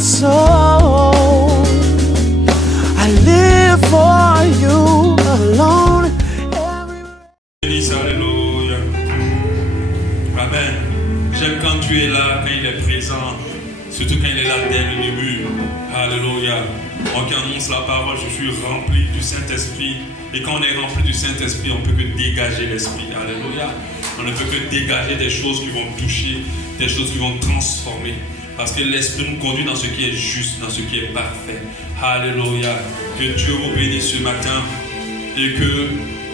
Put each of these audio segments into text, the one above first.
soul. I live for you alone. Alléluia. Amen. J'aime quand tu es là, quand il est présent, surtout quand il est là dès le début. Alléluia. On annonce la parole, je suis rempli du Saint-Esprit. Et quand on est rempli du Saint-Esprit, on ne peut que dégager l'Esprit. Alléluia. On ne peut que dégager des choses qui vont toucher, des choses qui vont transformer. Parce que l'Esprit nous conduit dans ce qui est juste, dans ce qui est parfait. Alléluia. Que Dieu vous bénisse ce matin. Et que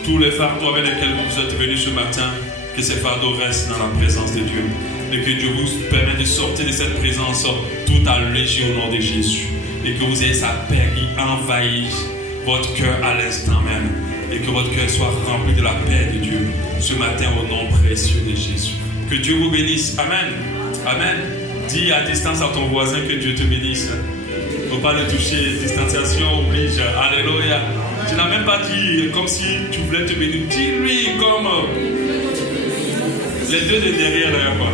tous les fardeaux avec lesquels vous êtes venus ce matin, que ces fardeaux restent dans la présence de Dieu. Et que Dieu vous permette de sortir de cette présence tout allégé au nom de Jésus. Et que vous ayez sa paix qui envahisse votre cœur à l'instant même. Et que votre cœur soit rempli de la paix de Dieu ce matin au nom précieux de Jésus. Que Dieu vous bénisse. Amen. Amen. Dis à distance à ton voisin que Dieu te bénisse. Il ne faut pas le toucher. Distanciation oblige. Alléluia. Tu n'as même pas dit comme si tu voulais te bénir. Dis-lui comme les deux de derrière là, quoi.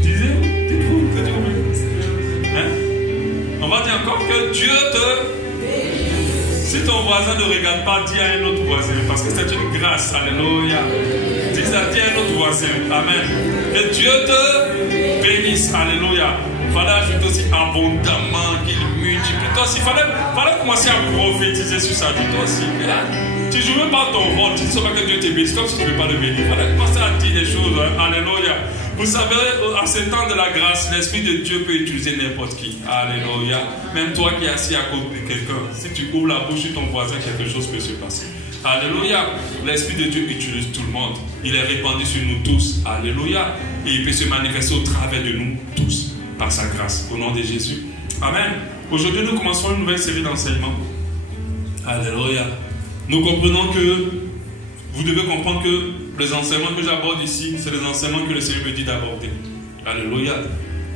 Dites-vous que Dieu vous bénisse. Hein? On va dire encore que Dieu te... Si ton voisin ne regarde pas, dis à un autre voisin. Parce que c'est une grâce. Alléluia. Dis à un autre voisin. Amen. Que Dieu te bénisse. Alléluia. Fallait ajouter aussi abondamment qu'il multiplie. Toi aussi, fallait commencer à prophétiser sur sa vie. Toi aussi. Tu ne joues même pas ton rôle. Tu ne sais pas que Dieu te bénisse comme si tu ne veux pas le bénir. Fallait commencer à dire des choses. Alléluia. Vous savez, à ce temps de la grâce, l'Esprit de Dieu peut utiliser n'importe qui. Alléluia. Même toi qui es assis à côté de quelqu'un, si tu ouvres la bouche sur ton voisin, quelque chose peut se passer. Alléluia. L'Esprit de Dieu utilise tout le monde. Il est répandu sur nous tous. Alléluia. Et il peut se manifester au travers de nous tous, par sa grâce. Au nom de Jésus. Amen. Aujourd'hui, nous commençons une nouvelle série d'enseignements. Alléluia. Nous comprenons que, vous devez comprendre que les enseignements que j'aborde ici, c'est les enseignements que le Seigneur me dit d'aborder. Alléluia.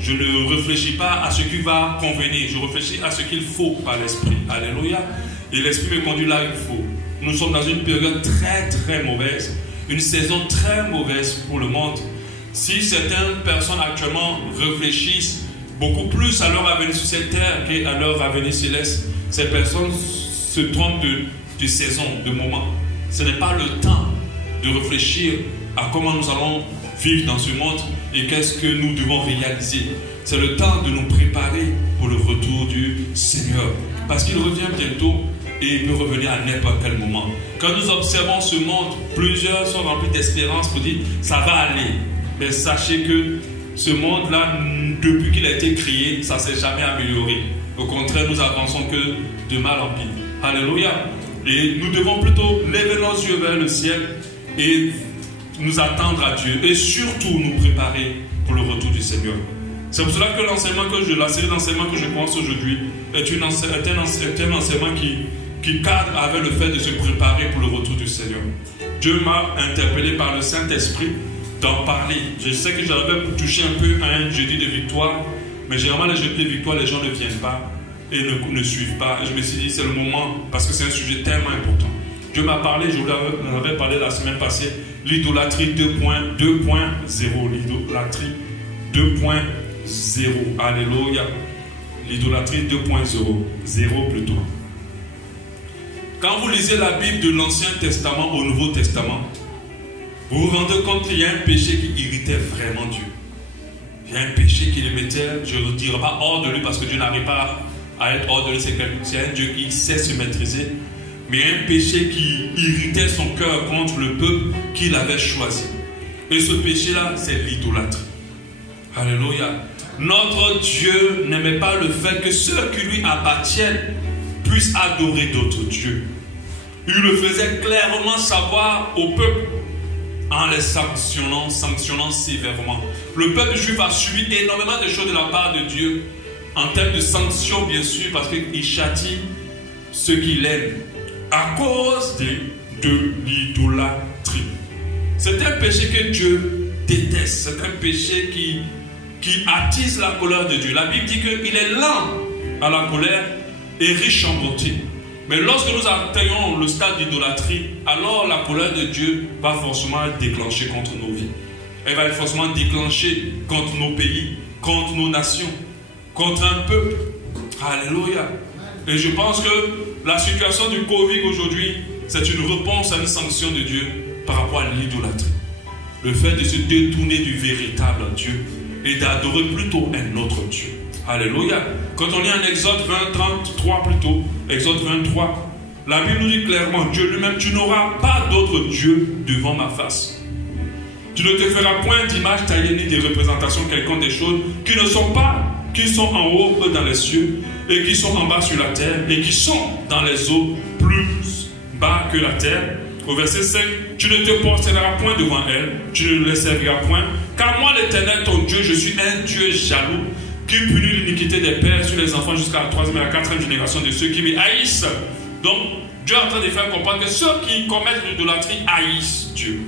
Je ne réfléchis pas à ce qui va convenir. Je réfléchis à ce qu'il faut par l'Esprit. Alléluia. Et l'Esprit me conduit là où il faut. Nous sommes dans une période très très mauvaise. Une saison très mauvaise pour le monde. Si certaines personnes actuellement réfléchissent beaucoup plus à leur avenir sur cette terre qu'à leur avenir céleste, ces personnes se trompent de saison, de moment. Ce n'est pas le temps de réfléchir à comment nous allons vivre dans ce monde et qu'est-ce que nous devons réaliser. C'est le temps de nous préparer pour le retour du Seigneur. Parce qu'il revient bientôt et il peut revenir à n'importe quel moment. Quand nous observons ce monde, plusieurs sont remplis d'espérance pour dire ça va aller. Mais sachez que ce monde-là, depuis qu'il a été créé, ça ne s'est jamais amélioré. Au contraire, nous avançons que de mal en pire. Alléluia. Et nous devons plutôt lever nos yeux vers le ciel et nous attendre à Dieu et surtout nous préparer pour le retour du Seigneur. C'est pour cela que la série d'enseignements que je commence aujourd'hui est un enseignement qui cadre avec le fait de se préparer pour le retour du Seigneur. Dieu m'a interpellé par le Saint-Esprit d'en parler. Je sais que j'avais touché un peu à un jeudi de victoire, mais généralement les jeudis de victoire, les gens ne viennent pas et ne suivent pas. Et je me suis dit, c'est le moment, parce que c'est un sujet tellement important. Dieu m'a parlé, je vous en avais parlé la semaine passée, l'idolâtrie 2.0. L'idolâtrie 2.0. Alléluia. L'idolâtrie 2.0. 0 plutôt. Quand vous lisez la Bible de l'Ancien Testament au Nouveau Testament, vous vous rendez compte qu'il y a un péché qui irritait vraiment Dieu. Il y a un péché qui le mettait, je ne dirais pas hors de lui parce que Dieu n'arrive pas à être hors de lui, c'est un Dieu qui sait se maîtriser. Mais il y a un péché qui irritait son cœur contre le peuple qu'il avait choisi. Et ce péché-là, c'est l'idolâtrie. Alléluia. Notre Dieu n'aimait pas le fait que ceux qui lui appartiennent puissent adorer d'autres dieux. Il le faisait clairement savoir au peuple en les sanctionnant sévèrement. Le peuple juif a subi énormément de choses de la part de Dieu en termes de sanctions, bien sûr, parce qu'il châtie ceux qu'il aime à cause de l'idolâtrie. C'est un péché que Dieu déteste. C'est un péché qui attise la colère de Dieu. La Bible dit qu'il est lent à la colère et riche en bonté. Mais lorsque nous atteignons le stade d'idolâtrie, alors la colère de Dieu va forcément être déclenchée contre nos vies. Elle va être forcément déclenchée contre nos pays, contre nos nations. contre un peuple. Alléluia. Et je pense que la situation du Covid aujourd'hui, c'est une réponse à une sanction de Dieu par rapport à l'idolâtrie. Le fait de se détourner du véritable Dieu et d'adorer plutôt un autre Dieu. Alléluia. Quand on lit en Exode 20, 33 plutôt, Exode 23, la Bible nous dit clairement, Dieu lui-même, tu n'auras pas d'autre Dieu devant ma face. Tu ne te feras point d'image taillée ni de représentation quelconque des choses qui ne sont pas, qui sont en haut dans les cieux et qui sont en bas sur la terre et qui sont dans les eaux plus bas que la terre. Au verset 5, tu ne te prosterneras point devant elle, tu ne les serviras point, car moi l'Éternel ton Dieu, je suis un Dieu jaloux qui punit l'iniquité des pères sur les enfants jusqu'à la 3e et la 4e génération de ceux qui me haïssent. Donc Dieu est en train de faire comprendre que ceux qui commettent l'idolâtrie haïssent Dieu.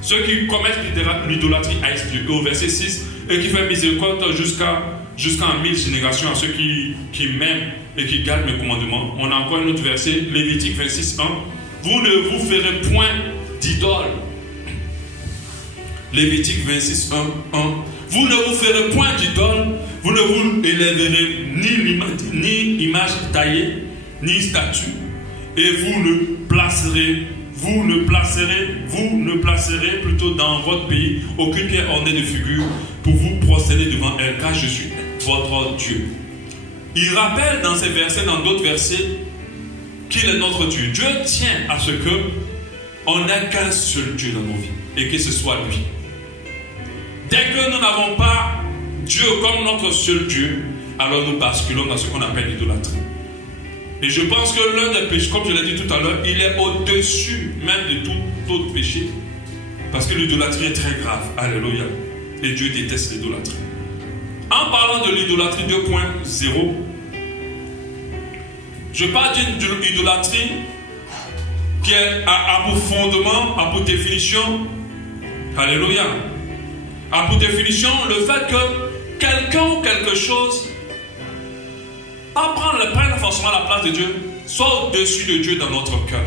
Ceux qui commettent l'idolâtrie haïssent Dieu. Et au verset 6, et qui fait miséricorde jusqu'à 1000 générations à ceux qui m'aiment et qui gardent mes commandements. On a encore un autre verset, Lévitique 26, 1. Vous ne vous ferez point d'idole. Lévitique 26, 1. Vous ne vous ferez point d'idole, vous ne vous élèverez ni image taillée, ni statue, et vous ne placerez plutôt dans votre pays aucune pierre ornée de figure pour vous prosterner devant elle, car je suis votre Dieu. Il rappelle dans ces versets, dans d'autres versets, qu'il est notre Dieu. Dieu tient à ce que on n'a qu'un seul Dieu dans nos vies et que ce soit lui. Dès que nous n'avons pas Dieu comme notre seul Dieu, alors nous basculons dans ce qu'on appelle l'idolâtrie. Et je pense que l'un des péchés, comme je l'ai dit tout à l'heure, il est au-dessus même de tout autre péché. Parce que l'idolâtrie est très grave. Alléluia. Et Dieu déteste l'idolâtrie. En parlant de l'idolâtrie 2.0, je parle d'une idolâtrie qui a pour fondement, a pour définition, alléluia, a pour définition le fait que quelqu'un ou quelque chose prenne forcément la place de Dieu, soit au-dessus de Dieu dans notre cœur.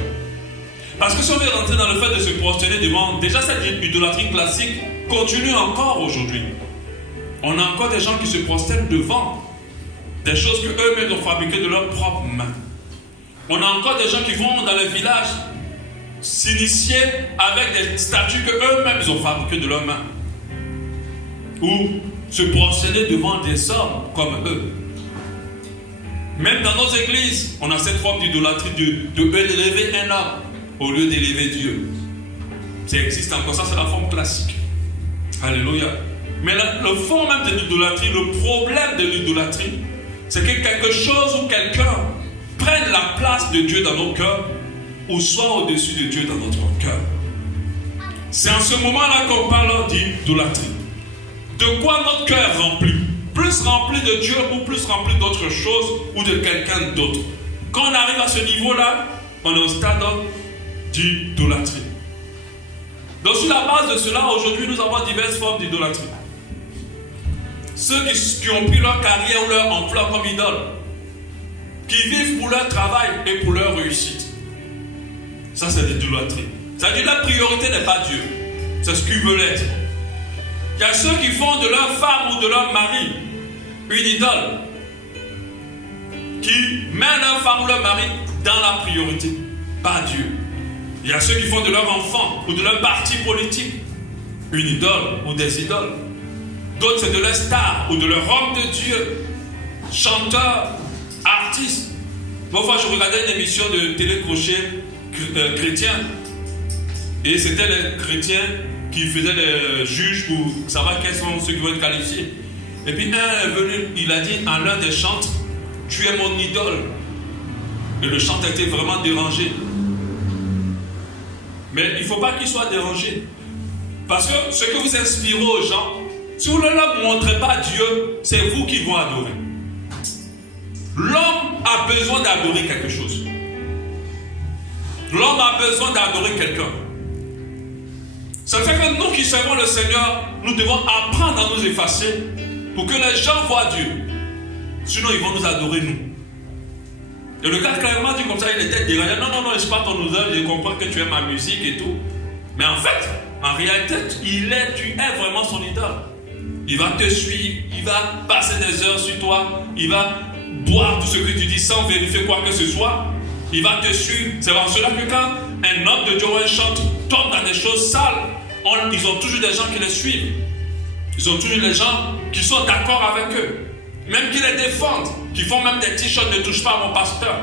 Parce que si on veut rentrer dans le fait de se prosterner devant, déjà cette idolâtrie classique continue encore aujourd'hui. On a encore des gens qui se prosternent devant des choses que eux-mêmes ont fabriquées de leurs propres mains. On a encore des gens qui vont dans les villages s'initier avec des statues que eux-mêmes ont fabriquées de leurs mains. Ou se prosterner devant des hommes comme eux. Même dans nos églises, on a cette forme d'idolâtrie d'élever un homme au lieu d'élever Dieu. Ça existe encore, ça c'est la forme classique. Alléluia. Mais le fond même de l'idolâtrie, le problème de l'idolâtrie, c'est que quelque chose ou quelqu'un prenne la place de Dieu dans nos cœurs ou soit au-dessus de Dieu dans notre cœur. C'est en ce moment-là qu'on parle d'idolâtrie. De quoi notre cœur est rempli? Plus rempli de Dieu ou plus rempli d'autre chose ou de quelqu'un d'autre. Quand on arrive à ce niveau-là, on est au stade d'idolâtrie. Donc sur la base de cela, aujourd'hui nous avons diverses formes d'idolâtrie. Ceux qui ont pris leur carrière ou leur emploi comme idole, qui vivent pour leur travail et pour leur réussite. Ça c'est l'idolâtrie. C'est-à-dire la priorité n'est pas Dieu, c'est ce qu'ils veulent être. Il y a ceux qui font de leur femme ou de leur mari une idole, qui met leur femme ou leur mari dans la priorité, pas Dieu. Il y a ceux qui font de leur enfant ou de leur parti politique une idole ou des idoles. D'autres c'est de leur star ou de leur homme de Dieu, chanteur, artiste. Une fois je regardais une émission de télécrochet chrétien et c'était les chrétiens qui faisaient les juges pour savoir quels sont ceux qui vont être qualifiés. Et puis un est venu, il a dit à l'un des chantres, tu es mon idole. Et le chanteur était vraiment dérangé. Mais il ne faut pas qu'il soit dérangé. Parce que ce que vous inspirez aux gens, si vous ne leur montrez pas Dieu, c'est vous qui vont adorer. L'homme a besoin d'adorer quelque chose. L'homme a besoin d'adorer quelqu'un. Ça fait que nous qui servons le Seigneur, nous devons apprendre à nous effacer pour que les gens voient Dieu. Sinon, ils vont nous adorer, nous. Et le gars clairement dit comme ça, il était dérangé. Non, je ne suis pas ton idole, je comprends que tu aimes ma musique et tout. Mais en fait, en réalité, tu es vraiment son idole. Il va te suivre, il va passer des heures sur toi, il va boire tout ce que tu dis sans vérifier quoi que ce soit. Il va te suivre. C'est pour cela que quand un homme de Dieu ou un chanteur tombe dans des choses sales, ils ont toujours des gens qui les suivent. Ils ont toujours des gens qui sont d'accord avec eux. Même qui les défendent, qui font même des t-shirts, ne touche pas à mon pasteur.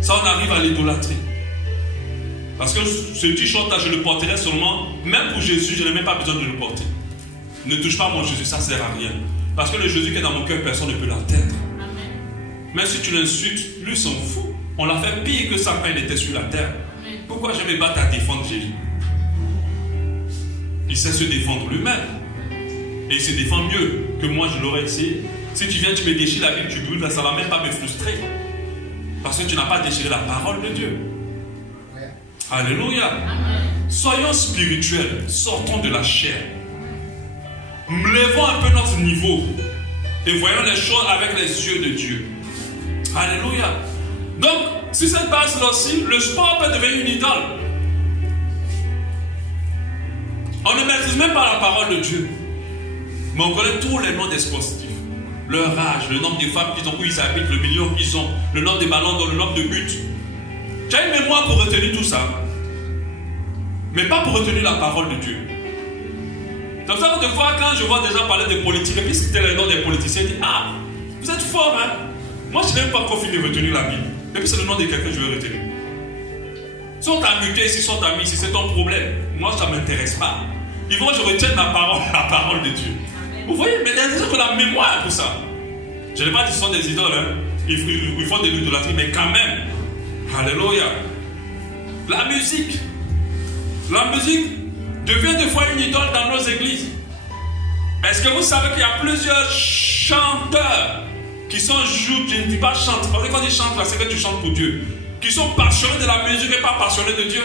Ça, on arrive à l'idolâtrie. Parce que ce t-shirt-là, je le porterai seulement, même pour Jésus, je n'ai même pas besoin de le porter. Ne touche pas à mon Jésus, ça ne sert à rien. Parce que le Jésus qui est dans mon cœur, personne ne peut l'atteindre. Même si tu l'insultes, lui s'en fout. On l'a fait pire que ça quand il était sur la terre. Pourquoi je me battre à défendre Jésus? Il sait se défendre lui-même. Et il se défend mieux que moi je l'aurais essayé. Si tu viens, tu me déchires la Bible, tu brûles, ça ne va même pas me frustrer. Parce que tu n'as pas déchiré la parole de Dieu. Alléluia. Soyons spirituels, sortons de la chair. Levons un peu notre niveau et voyons les choses avec les yeux de Dieu. Alléluia. Donc, sur cette base-là aussi, le sport peut devenir une idole. On ne maîtrise même pas la parole de Dieu. Mais on connaît tous les noms des sportifs. Leur âge, le nombre de femmes qu'ils ont, où ils habitent, le million qu'ils ont, le nombre de ballons d'or, le nombre de buts. Tu as une mémoire pour retenir tout ça. Mais pas pour retenir la parole de Dieu. C'est pour ça que des fois, quand je vois des gens parler de politique, et puis c'était le nom des politiciens, je dis, ah, vous êtes forts, hein. Moi, je n'ai même pas encore fini de retenir la Bible. Et puis c'est le nom de quelqu'un que je veux retenir. Si on t'a muté ici, si on t'a mis ici, c'est ton problème. Moi, ça ne m'intéresse pas. Il faut que je retienne la parole de Dieu. Vous voyez, mais il y a des gens qui ont la mémoire pour ça. Je n'ai pas dit que ce sont des idoles, hein. Ils font de l'idolâtrie, mais quand même. Alléluia. La musique devient des fois une idole dans nos églises. Est-ce que vous savez qu'il y a plusieurs chanteurs qui sont, je ne dis pas chantent, parce que quand ils chantent là, c'est que tu chantes pour Dieu, qui sont passionnés de la musique et pas passionnés de Dieu.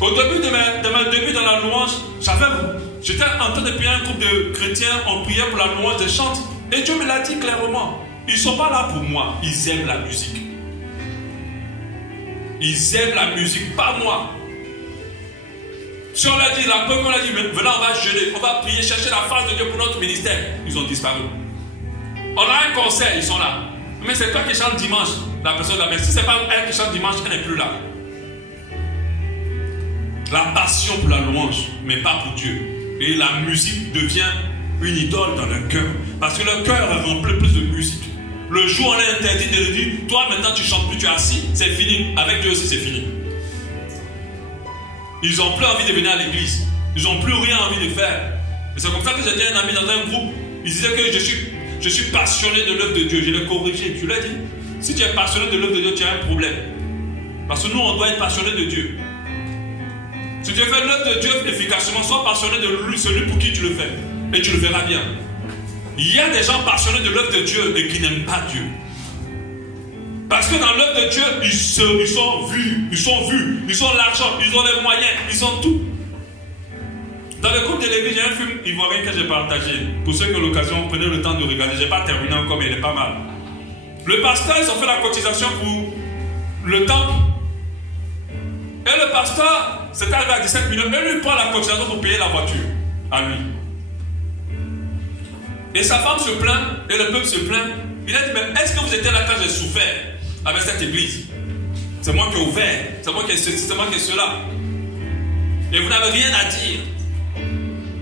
Au début de mes débuts dans la louange, j'étais en train de prier un groupe de chrétiens, on priait pour la louange des chants, et Dieu me l'a dit clairement, ils ne sont pas là pour moi, ils aiment la musique. Ils aiment la musique, pas moi. Si on l'a dit, la peur qu'on a dit, mais venez, on va jeûner, on va prier, chercher la face de Dieu pour notre ministère. Ils ont disparu. On a un concert, ils sont là. Mais c'est toi qui chante dimanche, la personne là. Mais si ce n'est pas elle qui chante dimanche, elle n'est plus là. La passion pour la louange, mais pas pour Dieu. Et la musique devient une idole dans le cœur. Parce que le cœur est rempli plus de musique. Le jour où on est interdit de le dire, toi maintenant tu chantes plus, tu es assis, c'est fini. Avec Dieu aussi c'est fini. Ils n'ont plus envie de venir à l'église. Ils n'ont plus rien envie de faire. Et c'est comme ça que j'étais un ami dans un groupe. Il disait que je suis passionné de l'œuvre de Dieu. Je l'ai corrigé. Je lui ai dit, si tu es passionné de l'œuvre de Dieu, tu as un problème. Parce que nous, on doit être passionné de Dieu. Si tu fais l'œuvre de Dieu efficacement, sois passionné de lui, celui pour qui tu le fais. Et tu le verras bien. Il y a des gens passionnés de l'œuvre de Dieu et qui n'aiment pas Dieu. Parce que dans l'œuvre de Dieu, ils sont vus, ils ont l'argent, ils ont les moyens, ils ont tout. Dans le groupe de l'église, il y a un film ivoirien que j'ai partagé. Pour ceux qui ont l'occasion, prenez le temps de regarder. Je n'ai pas terminé encore, mais il est pas mal. Le pasteur, ils ont fait la cotisation pour le temple. Et le pasteur, c'était arrivé à 17 millions. Et lui prend la cotisation pour payer la voiture à lui. Et sa femme se plaint, et le peuple se plaint. Il a dit, mais est-ce que vous étiez là quand j'ai souffert avec cette église? C'est moi qui ai ouvert, c'est moi qui ai ceci, c'est moi qui ai cela. Et vous n'avez rien à dire.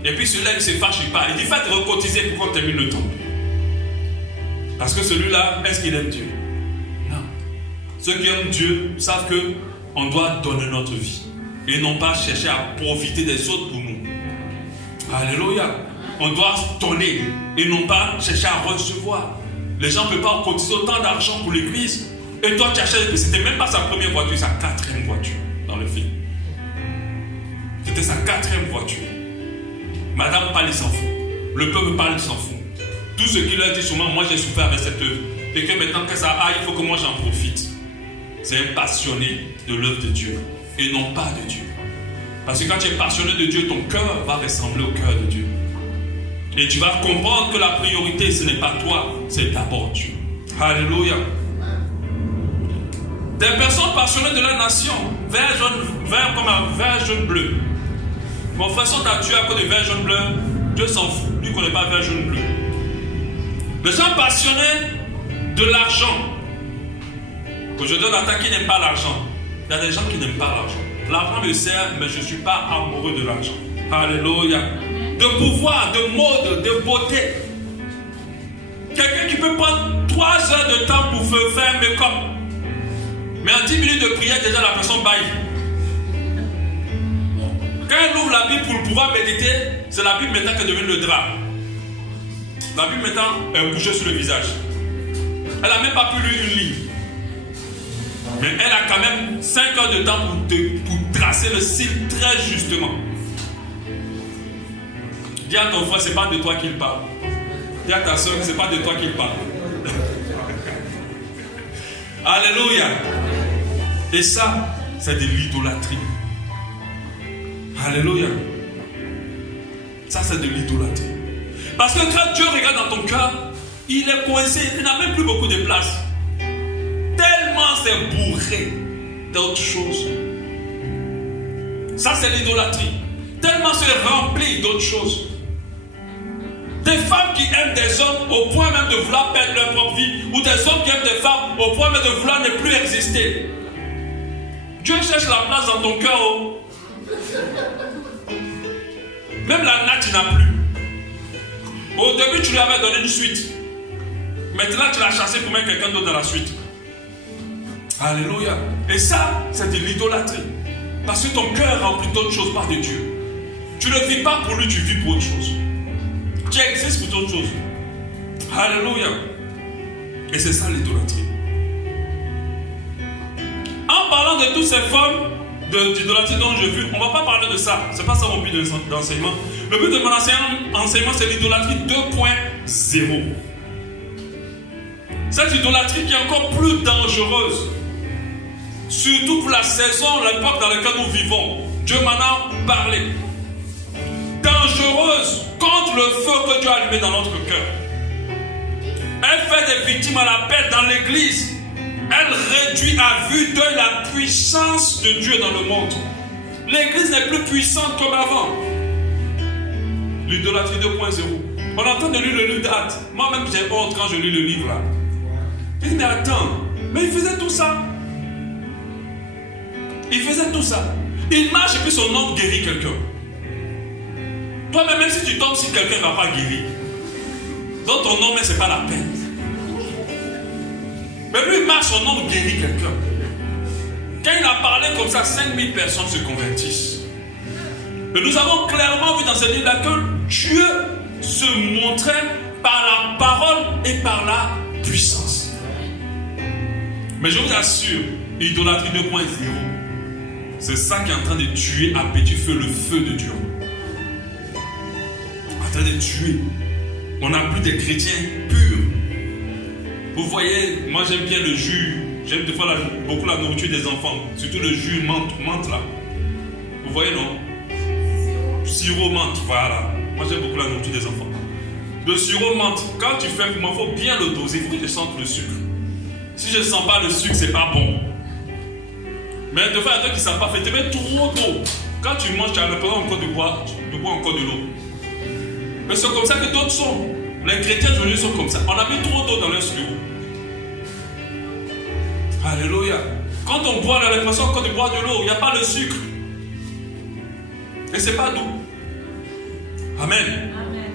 Et puis celui-là, il se fâche, il part. Il dit, faites recotiser pour qu'on termine le temps. Parce que celui-là, est-ce qu'il aime Dieu? Non. Ceux qui aiment Dieu savent qu'on doit donner notre vie. Et non pas chercher à profiter des autres pour nous. Alléluia. On doit donner et non pas chercher à recevoir. Les gens ne peuvent pas cotiser autant d'argent pour l'église. Et toi, tu achètes, c'était même pas sa première voiture, sa 4e voiture dans le film. C'était sa 4e voiture. Madame parle, il s'en fout. Le peuple parle, il s'en fout. Tout ce qu'il leur dit souvent, moi j'ai souffert avec cette œuvre. Et que maintenant que ça aille, il faut que moi j'en profite. C'est un passionné de l'œuvre de Dieu. Et non pas de Dieu. Parce que quand tu es passionné de Dieu, ton cœur va ressembler au cœur de Dieu. Et tu vas comprendre que la priorité, ce n'est pas toi, c'est d'abord Dieu. Alléluia. Des personnes passionnées de la nation, vert, jaune, bleu. Mon frère, si on t'a tué à cause de vert, jaune, bleu, Dieu s'en fout. Lui ne connaît pas vert, jaune, bleu. Les gens passionnés de l'argent. Aujourd'hui, on attaque qui n'aime pas l'argent. Il y a des gens qui n'aiment pas l'argent. L'argent me sert, mais je ne suis pas amoureux de l'argent. Alléluia. De pouvoir, de mode, de beauté. Quelqu'un qui peut prendre 3 heures de temps pour faire un make-up. Mais en 10 minutes de prière, déjà la personne baille. Quand elle ouvre la Bible pour pouvoir méditer, c'est la Bible maintenant qui devient le drap. La Bible maintenant est couchée sur le visage. Elle n'a même pas pu lire une ligne. Mais elle a quand même 5 heures de temps pour tracer le style très justement. Dis à ton frère, ce n'est pas de toi qu'il parle. Dis à ta soeur que ce n'est pas de toi qu'il parle. Alléluia. Et ça, c'est de l'idolâtrie. Alléluia. Ça, c'est de l'idolâtrie. Parce que quand Dieu regarde dans ton cœur, il est coincé, il n'a même plus beaucoup de place. Tellement c'est bourré d'autres choses. Ça, c'est l'idolâtrie. Tellement c'est rempli d'autres choses. Des femmes qui aiment des hommes au point même de vouloir perdre leur propre vie, ou des hommes qui aiment des femmes au point même de vouloir ne plus exister. Dieu cherche la place dans ton cœur. Oh. Même la natte, il n'a plus. Au début, tu lui avais donné une suite. Maintenant, tu l'as chassé pour mettre quelqu'un d'autre dans la suite. Alléluia. Et ça, c'est de l'idolâtrie. Parce que ton cœur est rempli d'autres choses par de Dieu. Tu ne vis pas pour lui, tu vis pour autre chose. Tu existes pour d'autres choses. Alléluia. Et c'est ça l'idolâtrie. En parlant de toutes ces formes d'idolâtrie dont je vis, on ne va pas parler de ça. Ce n'est pas ça mon but d'enseignement. Le but de mon enseignement, c'est l'idolâtrie 2.0. Cette idolâtrie qui est encore plus dangereuse. Surtout pour la saison, l'époque dans laquelle nous vivons. Dieu m'en a parlé. Dangereuse contre le feu que Dieu a allumé dans notre cœur. Elle fait des victimes à la paix dans l'église. Elle réduit à vue d'œil la puissance de Dieu dans le monde. L'église n'est plus puissante comme avant. L'idolâtrie 2.0. On entend de lire le livre d'Actes. Moi-même j'ai honte quand je lis le livre là. Je dis mais attends, mais il faisait tout ça. Il faisait tout ça. Il marche et puis son homme guérit quelqu'un. Toi-même, même si tu tombes sur quelqu'un, il ne va pas guérir. Donc ton homme, ce n'est pas la peine. Mais lui, il marche, son homme guérit quelqu'un. Quand il a parlé comme ça, 5000 personnes se convertissent. Et nous avons clairement vu dans cette livre-là que Dieu se montrait par la parole et par la puissance. Mais je vous assure, l'idolâtrie 2.0, c'est ça qui est en train de tuer à petit feu le feu de Dieu. En train de tuer. On n'a plus des chrétiens purs. Vous voyez, moi j'aime bien le jus. J'aime des fois beaucoup la nourriture des enfants. Surtout le jus menthe là. Vous voyez non? Sirop menthe, voilà. Moi j'aime beaucoup la nourriture des enfants. Le sirop menthe, quand tu fais pour moi, il faut bien le doser. Il faut que je sente le sucre. Si je ne sens pas le sucre, c'est pas bon. Mais de fois, il y a toi qui ne savent pas faire. Tu mets trop d'eau. Quand tu manges, tu as l'impression encore de boire encore de l'eau. Mais c'est comme ça que d'autres sont. Les chrétiens aujourd'hui sont comme ça. On a mis trop d'eau dans leur sirop. Alléluia. Quand on boit, on a l'impression encore de boire de l'eau. Il n'y a pas de sucre. Et ce n'est pas doux. Amen. Amen.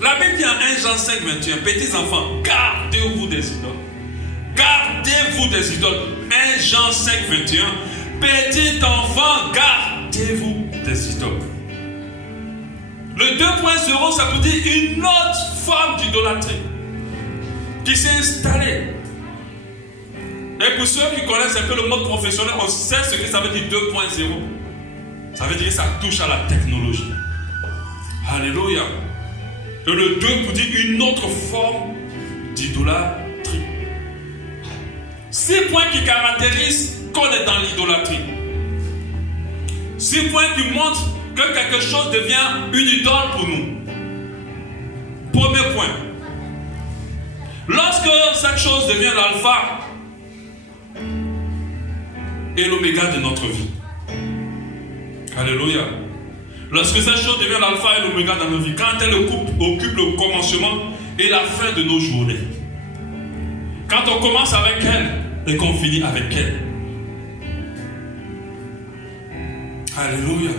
La Bible dit en 1 Jean 5, 21, petits enfants, gardez-vous des idoles. Gardez-vous des idoles. 1 Jean 5, 21. Petit enfant, gardez-vous des idoles. Le 2.0, ça veut dire une autre forme d'idolâtrie qui s'est installée. Et pour ceux qui connaissent un peu le mode professionnel, on sait ce que ça veut dire 2.0. Ça veut dire que ça touche à la technologie. Alléluia. Et le 2 pour dire une autre forme d'idolâtrie. 6 points qui caractérisent qu'on est dans l'idolâtrie. 6 points qui montrent que quelque chose devient une idole pour nous. Premier point. Lorsque cette chose devient l'alpha et l'oméga de notre vie. Alléluia. Lorsque cette chose devient l'alpha et l'oméga dans nos vies, quand elle occupe le commencement et la fin de nos journées. Quand on commence avec elle et qu'on finit avec elle. Alléluia.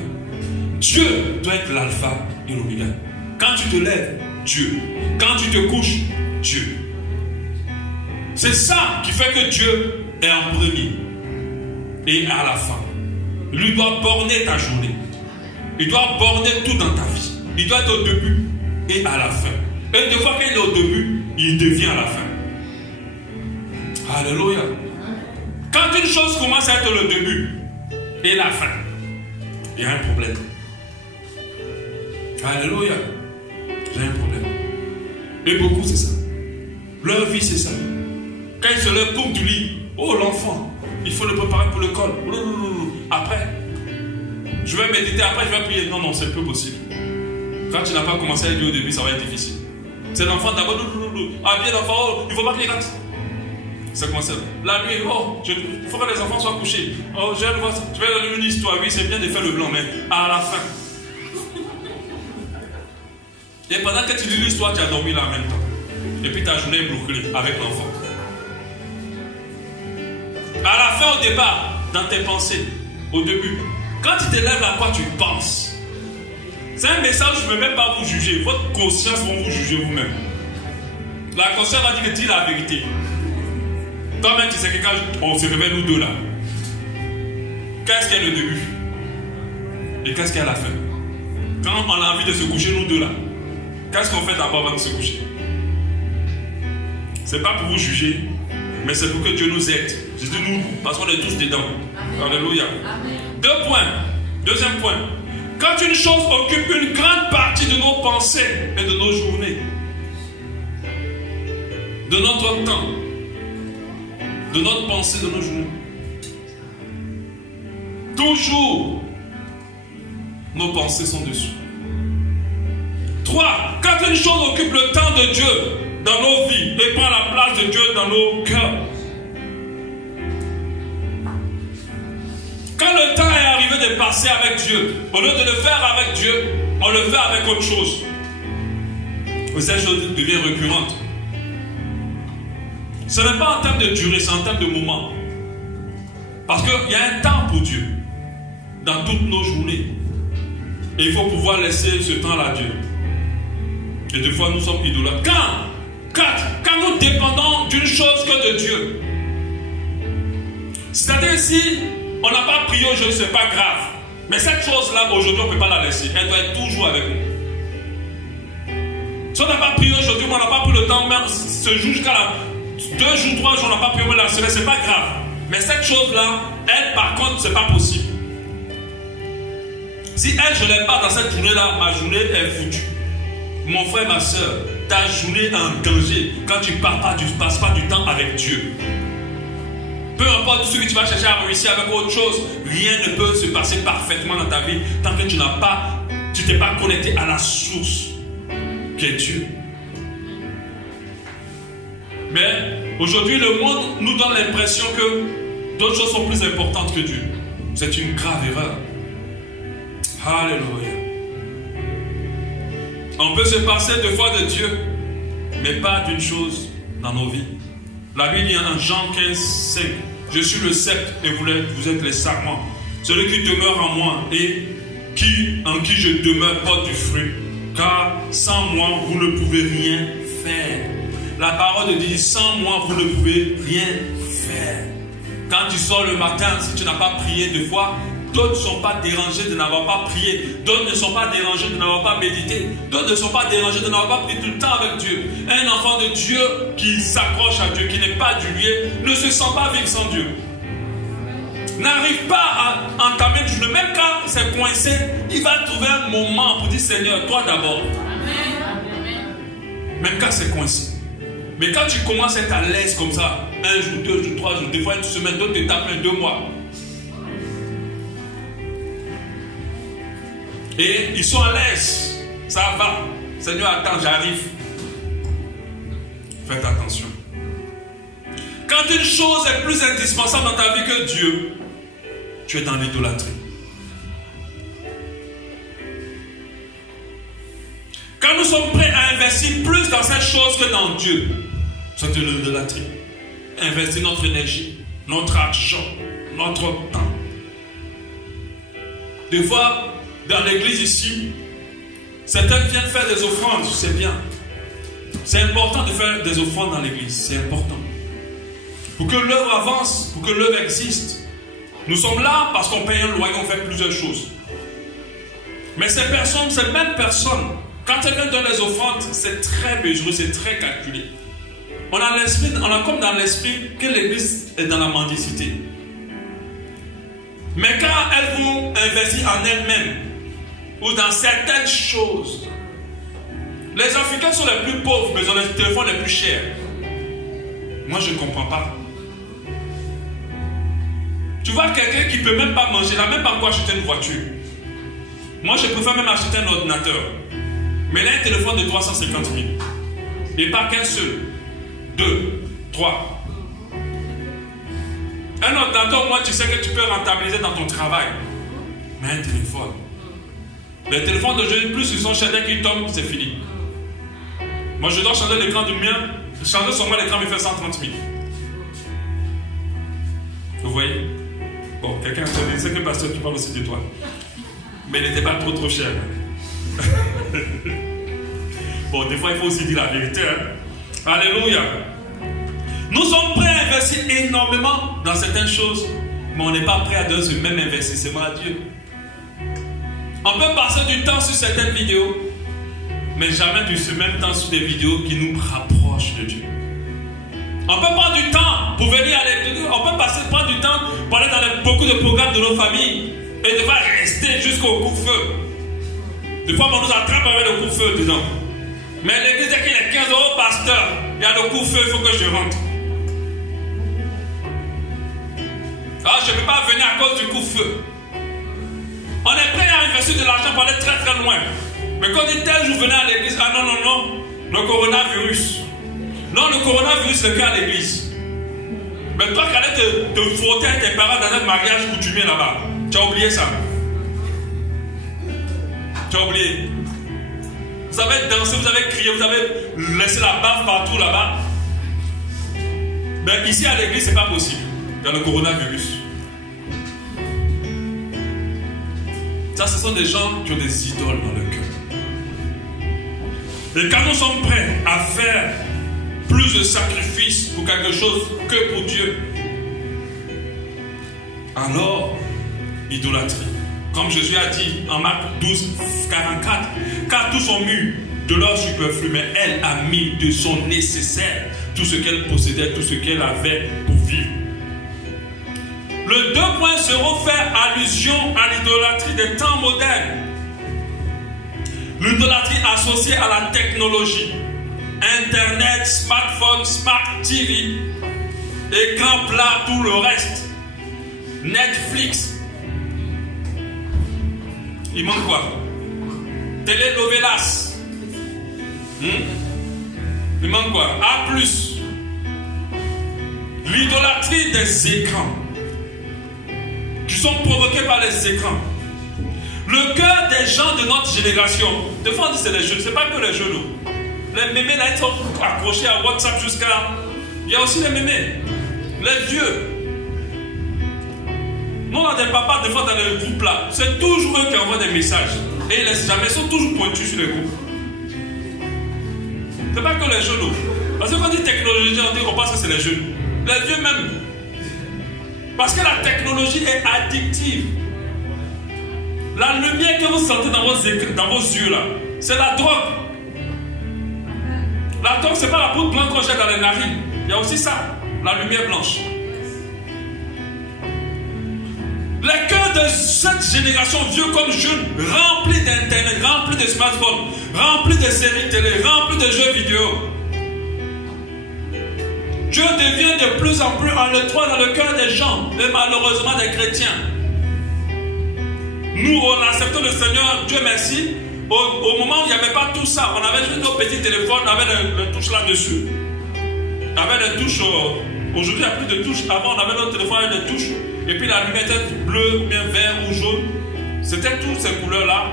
Dieu doit être l'alpha et l'oméga. Quand tu te lèves, Dieu. Quand tu te couches, Dieu. C'est ça qui fait que Dieu est en premier et à la fin. Il lui doit borner ta journée. Il doit borner tout dans ta vie. Il doit être au début et à la fin. Et des fois qu'il est au début, il devient à la fin. Alléluia. Quand une chose commence à être le début et la fin, il y a un problème. Alléluia. Il y a un problème. Et beaucoup, c'est ça. Leur vie, c'est ça. Quand ils se lèvent pour du lit, oh l'enfant, il faut le préparer pour l'école. Après, je vais méditer, après je vais prier. Non, c'est peu possible. Quand tu n'as pas commencé à dire au début, ça va être difficile. C'est l'enfant d'abord, habiller l'enfant, oh, il ne faut pas qu'il rate. Ça commence la nuit, oh, il faut que les enfants soient couchés. Oh, je vais donner une histoire, oui, c'est bien de faire le blanc, mais à la fin. Et pendant que tu lis l'histoire, tu as dormi là en même temps. Et puis ta journée est bouclée avec l'enfant. À la fin, au départ, dans tes pensées, au début, quand tu te lèves à quoi tu penses, c'est un message, je ne veux même pas vous juger. Votre conscience va vous juger vous-même. La conscience va dire que dis la vérité. Toi-même, tu sais que quand on se réveille nous deux là, qu'est-ce qu'il y a le début et qu'est-ce qu'il y a à la fin? Quand on a envie de se coucher nous deux là, qu'est-ce qu'on fait d'abord avant de se coucher? C'est pas pour vous juger, mais c'est pour que Dieu nous aide. Je dis nous, parce qu'on est tous dedans. Amen. Alléluia. Amen. Deux points. Deuxième point. Quand une chose occupe une grande partie de nos pensées et de nos journées, de notre temps, de notre pensée, de nos journées, toujours nos pensées sont dessus. 3. Quand une chose occupe le temps de Dieu dans nos vies et prend la place de Dieu dans nos cœurs. Quand le temps est arrivé de passer avec Dieu, au lieu de le faire avec Dieu, on le fait avec autre chose. Et cette chose devient récurrente. Ce n'est pas en termes de durée, c'est en termes de moment. Parce qu'il y a un temps pour Dieu dans toutes nos journées. Et il faut pouvoir laisser ce temps-là à Dieu. Et des fois, nous sommes idolâtres. Quand nous dépendons d'une chose que de Dieu, c'est-à-dire si on n'a pas prié aujourd'hui, ce n'est pas grave. Mais cette chose-là, aujourd'hui, on ne peut pas la laisser. Elle doit être toujours avec nous. Si on n'a pas prié aujourd'hui, on n'a pas pris le temps, même ce jour jusqu'à la 2 jours, 3 jours, on n'a pas prié la semaine, ce n'est pas grave. Mais cette chose-là, elle, par contre, ce n'est pas possible. Si elle, je ne l'aime pas dans cette journée-là, ma journée est foutue. Mon frère, ma soeur, ta journée est en danger quand tu ne passes pas du temps avec Dieu. Peu importe ce que tu vas chercher à réussir avec autre chose, rien ne peut se passer parfaitement dans ta vie tant que tu t'es pas connecté à la source qui est Dieu. Mais aujourd'hui, le monde nous donne l'impression que d'autres choses sont plus importantes que Dieu. C'est une grave erreur. Alléluia. On peut se passer deux fois de Dieu, mais pas d'une chose dans nos vies. La Bible dit en Jean 15, 5, je suis le cep et vous êtes les sarments. Celui qui demeure en moi et en qui je demeure porte du fruit. Car sans moi, vous ne pouvez rien faire. La parole de Dieu dit, sans moi, vous ne pouvez rien faire. Quand tu sors le matin, si tu n'as pas prié deux fois, d'autres ne sont pas dérangés de n'avoir pas prié. D'autres ne sont pas dérangés de n'avoir pas médité. D'autres ne sont pas dérangés de n'avoir pas pris tout le temps avec Dieu. Un enfant de Dieu qui s'accroche à Dieu, qui n'est pas du lieu, ne se sent pas vivre sans Dieu. N'arrive pas à entamer le jour. Même quand c'est coincé, il va trouver un moment pour dire Seigneur, toi d'abord. Même quand c'est coincé. Mais quand tu commences à être à l'aise comme ça, 1 jour, 2 jours, 3 jours, des fois une semaine, d'autres t'étapes 2 mois. Et ils sont à l'aise. Ça va. Seigneur, attends, j'arrive. Faites attention. Quand une chose est plus indispensable dans ta vie que Dieu, tu es dans l'idolâtrie. Quand nous sommes prêts à investir plus dans cette chose que dans Dieu, c'est de l'idolâtrie. Investir notre énergie, notre argent, notre temps. Des fois, dans l'église ici, certains viennent faire des offrandes, c'est bien. C'est important de faire des offrandes dans l'église, c'est important. Pour que l'œuvre avance, pour que l'œuvre existe. Nous sommes là parce qu'on paye un loyer, on fait plusieurs choses. Mais ces mêmes personnes, quand elles viennent donner les offrandes, c'est très mesuré, c'est très calculé. On a comme dans l'esprit que l'église est dans la mendicité. Mais quand elles vont investir en elles-mêmes, ou dans certaines choses, les Africains sont les plus pauvres, mais ils ont les téléphones les plus chers. Moi, je ne comprends pas. Tu vois quelqu'un qui ne peut même pas manger, il n'a même pas quoi acheter une voiture. Moi, je préfère même acheter un ordinateur. Mais là, un téléphone de 350 000. Et pas qu'un seul. 2, 3. Un ordinateur, moi, tu sais que tu peux rentabiliser dans ton travail. Mais un téléphone. Les téléphones d'aujourd'hui, plus ils sont chers, dès qu'ils tombent, c'est fini. Moi, je dois changer l'écran du mien. Changer sur moi, l'écran me fait 130 000. Vous voyez? Bon, quelqu'un a dit que pasteur, tu parles aussi de toi. Mais il n'était pas trop cher. Bon, des fois, il faut aussi dire la vérité. Hein? Alléluia. Nous sommes prêts à investir énormément dans certaines choses, mais on n'est pas prêt à donner ce même investissement à Dieu. On peut passer du temps sur certaines vidéos, mais jamais ce même temps sur des vidéos qui nous rapprochent de Dieu. On peut prendre du temps pour venir à l'église, on peut prendre du temps pour aller dans beaucoup de programmes de nos familles et ne pas rester jusqu'au coup-feu. Des fois, on nous attrape avec le coup-feu dedans. Mais l'église dit qu'il y a 15 € pasteur, il y a le coup-feu, il faut que je rentre. Alors, je ne peux pas venir à cause du coup-feu. On est prêt à investir de l'argent pour aller très très loin. Mais quand on dit tel jour venez à l'église, ah non, le coronavirus. Non, le coronavirus c'est le cas à l'église. Mais toi qui allais te frotter avec tes parents dans un mariage coutumier là-bas, tu as oublié ça. Tu as oublié. Vous avez dansé, vous avez crié, vous avez laissé la baffe partout là-bas. Mais ici à l'église, c'est pas possible. Dans le coronavirus. Ça, ce sont des gens qui ont des idoles dans le cœur. Et quand nous sommes prêts à faire plus de sacrifices pour quelque chose que pour Dieu, alors, idolâtrie. Comme Jésus a dit en Marc 12, 44, car tous ont mis de leur superflu, mais elle a mis de son nécessaire, tout ce qu'elle possédait, tout ce qu'elle avait pour vivre. Le 2.0 fait allusion à l'idolâtrie des temps modernes. L'idolâtrie associée à la technologie. Internet, smartphone, smart TV, écran plat, tout le reste. Netflix. Il manque quoi? Telenovelas. Il manque quoi? A+. L'idolâtrie des écrans qui sont provoqués par les écrans. Le cœur des gens de notre génération, des fois on dit c'est les jeunes, c'est pas que les jeunes. Les mémés là, ils sont accrochés à WhatsApp jusqu'à... Il y a aussi les mémés, les vieux. Nous on a des papas des fois dans les groupes là, c'est toujours eux qui envoient des messages. Et ils laissent jamais, ils sont toujours pointus sur les groupes. C'est pas que les jeunes. Parce que quand on dit technologie, on pense que c'est les jeunes. Les vieux même. Parce que la technologie est addictive. La lumière que vous sentez dans vos yeux là, c'est la drogue. La drogue, c'est pas la poudre blanche qu'on jette dans les narines. Il y a aussi ça, la lumière blanche. Les cœurs de cette génération, vieux comme jeune, remplis d'internet, remplis de smartphones, remplis de séries télé, remplis de jeux vidéo. Dieu devient de plus en plus en étroit dans le cœur des gens, et malheureusement des chrétiens. Nous, on a accepté le Seigneur, Dieu merci. Au moment où il n'y avait pas tout ça, on avait juste nos petits téléphones, on avait le touche là-dessus. On avait des touches. Aujourd'hui, il n'y a plus de touches. Avant, on avait notre téléphone avec des touches. Et puis la lumière était bleue, bien vert ou jaune. C'était toutes ces couleurs-là.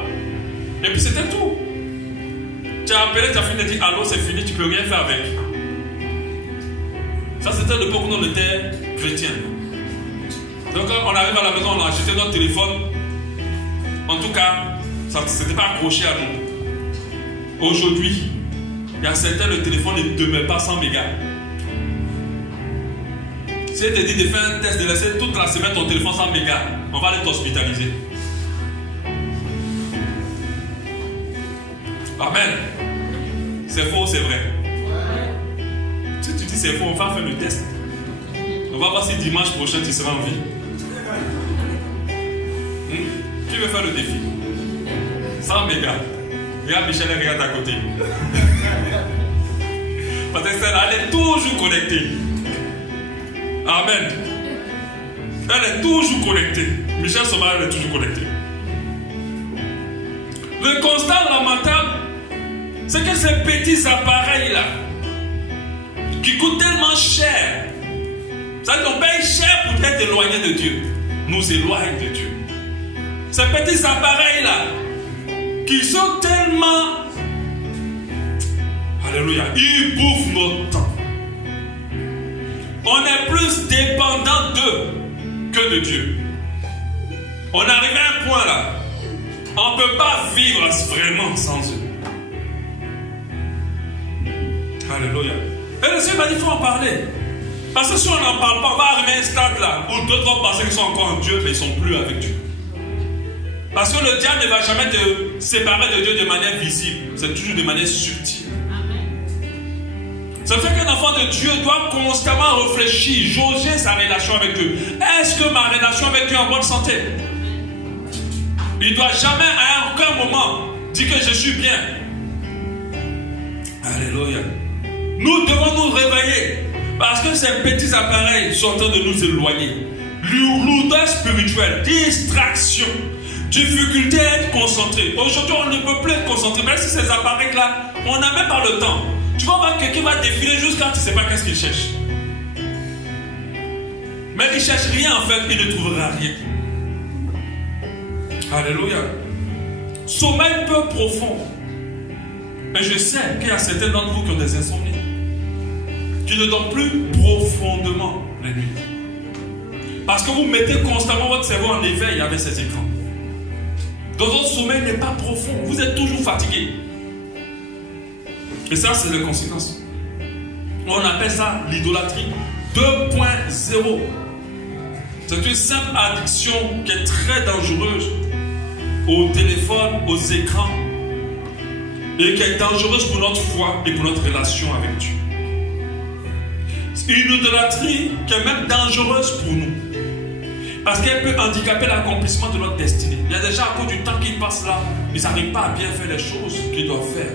Et puis c'était tout. Tu as appelé, tu as fini de dire allô, c'est fini, tu ne peux rien faire avec. Ça, c'était l'époque où on était chrétiens. Donc, quand on arrive à la maison, on a acheté notre téléphone. En tout cas, ça ne s'était pas accroché à nous. Aujourd'hui, il y a certains, le téléphone ne demeure pas 100 mégas. Si elle te dit de faire un test, de laisser toute la semaine ton téléphone 100 mégas, on va aller t'hospitaliser. Amen. C'est faux, c'est vrai. Si tu dis c'est faux, on va faire le test. On va voir si dimanche prochain tu seras en vie. Tu veux faire le défi 100 mégas. Regarde Michel, elle regarde à côté. Parce qu'elle est toujours connectée. Amen. Elle est toujours connectée. Michel Sommer, elle est toujours connectée. Le constat lamentable, c'est que ces petits appareils-là, qui coûtent tellement cher, ça nous paye cher pour être éloignés de Dieu, nous éloignent de Dieu. Ces petits appareils-là, qui sont tellement, alléluia, ils bouffent notre temps. On est plus dépendant d'eux que de Dieu. On arrive à un point là, on ne peut pas vivre vraiment sans eux. Alléluia. Et le Seigneur m'a dit, il faut en parler. Parce que si on n'en parle pas, on va arriver à un stade là où d'autres vont penser qu'ils sont encore en Dieu, mais ils ne sont plus avec Dieu. Parce que le diable ne va jamais te séparer de Dieu de manière visible. C'est toujours de manière subtile. Ça fait qu'un enfant de Dieu doit constamment réfléchir, jauger sa relation avec Dieu. Est-ce que ma relation avec Dieu est en bonne santé? Il ne doit jamais à aucun moment dire que je suis bien. Alléluia. Nous devons nous réveiller parce que ces petits appareils sont en train de nous éloigner. Lourdeur spirituelle, distraction, difficulté à être concentré. Aujourd'hui, on ne peut plus être concentré. Même si ces appareils-là, on n'a même pas le temps. Tu vas voir quelqu'un va défiler jusqu'à tu ne sais pas qu'est-ce qu'il cherche. Mais il ne cherche rien en fait, il ne trouvera rien. Alléluia. Sommeil peu profond. Et je sais qu'il y a certains d'entre vous qui ont des insomnies, qui ne dorment plus profondément la nuit. Parce que vous mettez constamment votre cerveau en éveil avec ces écrans. Donc votre sommeil n'est pas profond. Vous êtes toujours fatigué. Et ça, c'est les conséquences. On appelle ça l'idolâtrie 2.0. C'est une simple addiction qui est très dangereuse au téléphone, aux écrans, et qui est dangereuse pour notre foi et pour notre relation avec Dieu. Une idolâtrie qui est même dangereuse pour nous. Parce qu'elle peut handicaper l'accomplissement de notre destinée. Il y a déjà à cause du temps qu'ils passent là, ils n'arrivent pas à bien faire les choses qu'ils doivent faire.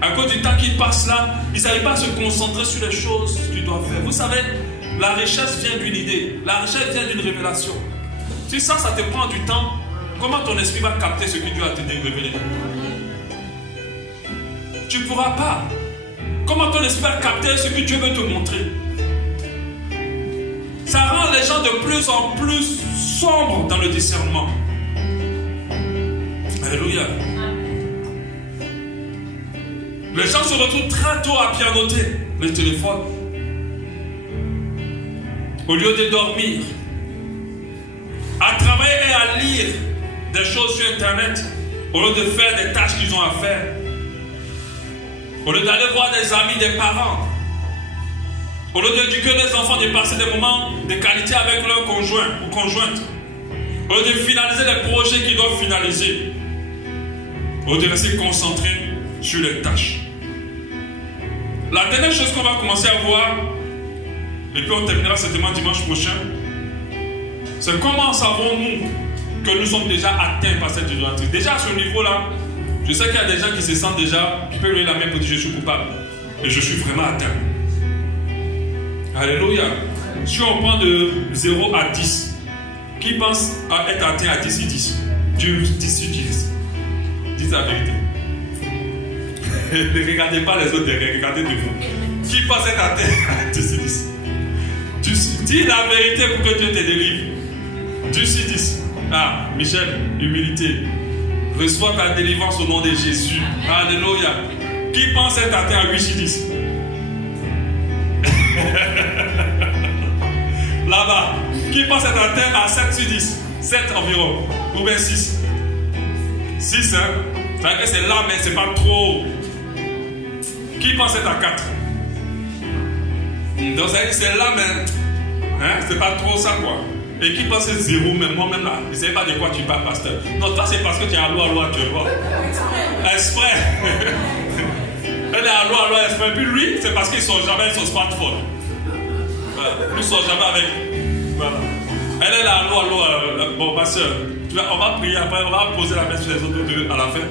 À cause du temps qu'ils passent là, ils n'arrivent pas à se concentrer sur les choses qu'ils doivent faire. Vous savez, la richesse vient d'une idée. La richesse vient d'une révélation. Si ça te prend du temps, comment ton esprit va capter ce que Dieu a te révélé? Tu ne pourras pas. Comment ton esprit va capter ce que Dieu veut te montrer? Ça rend les gens de plus en plus sombres dans le discernement. Alléluia. Les gens se retrouvent très tôt à pianoter le téléphone. Au lieu de dormir, à travailler et à lire des choses sur Internet, au lieu de faire des tâches qu'ils ont à faire, au lieu d'aller voir des amis, des parents, au lieu d'éduquer les enfants, de passer des moments de qualité avec leur conjoint ou conjointe, au lieu de finaliser les projets qu'ils doivent finaliser, au lieu de rester concentrés sur les tâches. La dernière chose qu'on va commencer à voir, et puis on terminera certainement dimanche prochain, c'est comment savons-nous que nous sommes déjà atteints par cette idolâtrie. Déjà à ce niveau-là, je sais qu'il y a des gens qui se sentent déjà, qui peuvent lever la main pour dire je suis coupable. Et je suis vraiment atteint. Alléluia. Si on prend de 0 à 10, qui pense à être atteint à 10 et 10? Dieu 10 sur 10. Dites la vérité. Ne regardez pas les autres derrière, regardez de vous. Qui pense être atteint à 10 et 10? Dis la vérité pour que Dieu te délivre. 10 sur 10. Ah, Michel, humilité. Reçois ta délivrance au nom de Jésus. Alléluia. Qui pense être atteint à 8 sur 10? Là-bas. Qui pense être atteint à 7 sur 10? 7 environ. Ou bien 6. 6, hein? C'est-à-dire que c'est là, mais c'est pas trop. Qui pense être à 4? Donc c'est là, mais hein, c'est pas trop ça, quoi. Et qui pense être 0, mais moi-même là, je ne sais pas de quoi tu parles, pasteur. Non, toi c'est parce que tu es à l'eau, tu vois. Exprès. Elle est à l'eau, exprès. Puis lui, c'est parce qu'ils sont jamais avec son smartphone. Voilà. Lui, ils sont jamais avec. Voilà. Elle est là à l'eau. Bon, pasteur, on va prier après, on va poser la main sur les autres deux à la fin.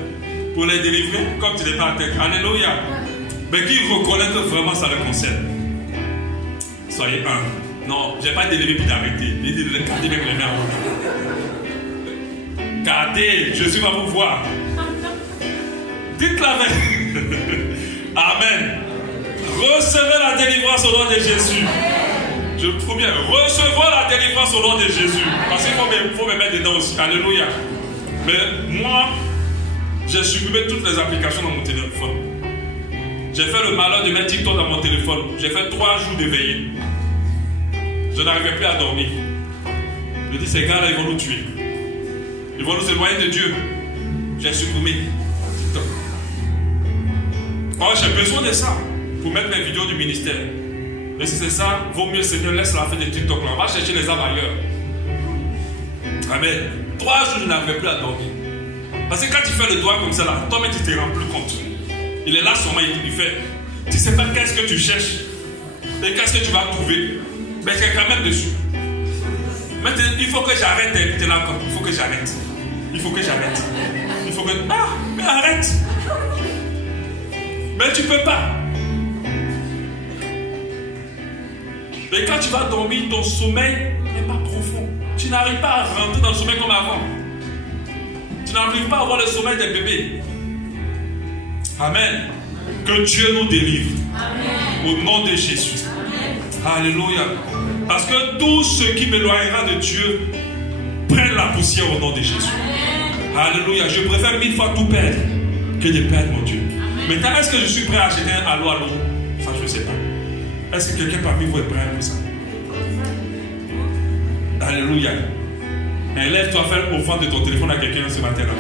Pour les délivrer, comme tu n'es pas en tête. Alléluia. Mais qui reconnaît que vraiment ça le concerne. Soyez un. Non, je n'ai pas délivré puis d'arrêter. Il dit de le garder avec les mains. Gardez, Jésus va vous voir. Dites-la même. Amen. Recevez la délivrance au nom de Jésus. Je promets, recevez la délivrance au nom de Jésus. Parce qu'il faut me mettre dedans aussi. Alléluia. Mais moi, j'ai supprimé toutes les applications dans mon téléphone. J'ai fait le malheur de mettre TikTok dans mon téléphone. J'ai fait 3 jours de veillée. Je n'arrivais plus à dormir. Je dis, ces gars-là, ils vont nous tuer. Ils vont nous éloigner de Dieu. J'ai supprimé TikTok. Oh, j'ai besoin de ça pour mettre mes vidéos du ministère. Et si c'est ça, vaut mieux, Seigneur, laisse la fin de TikTok là. On va chercher les âmes ailleurs. Amen. 3 jours, je n'arrivais plus à dormir. Parce que quand tu fais le doigt comme ça là, toi-même tu te rends plus compte. Il est là seulement, il fait. Tu ne sais pas qu'est-ce que tu cherches et qu'est-ce que tu vas trouver. Mais c'est quand même dessus. Maintenant, il faut que j'arrête d'écouter là comme. Il faut que j'arrête. Il faut que j'arrête. Il faut que. Ah, mais arrête. Mais tu ne peux pas. Et quand tu vas dormir, ton sommeil n'est pas profond. Tu n'arrives pas à rentrer dans le sommeil comme avant. Tu n'arrives pas à avoir le sommeil des bébés. Amen. Que Dieu nous délivre. Amen. Au nom de Jésus. Amen. Alléluia. Parce que tout ce qui m'éloignera de Dieu prenne la poussière au nom de Jésus. Amen. Alléluia. Je préfère 1000 fois tout perdre que de perdre mon Dieu. Amen. Maintenant, est-ce que je suis prêt à acheter un allô? Ça, je ne sais pas. Est-ce que quelqu'un parmi vous est prêt pour ça? Alléluia. Lève-toi, fais offrande de ton téléphone à quelqu'un ce matin-là.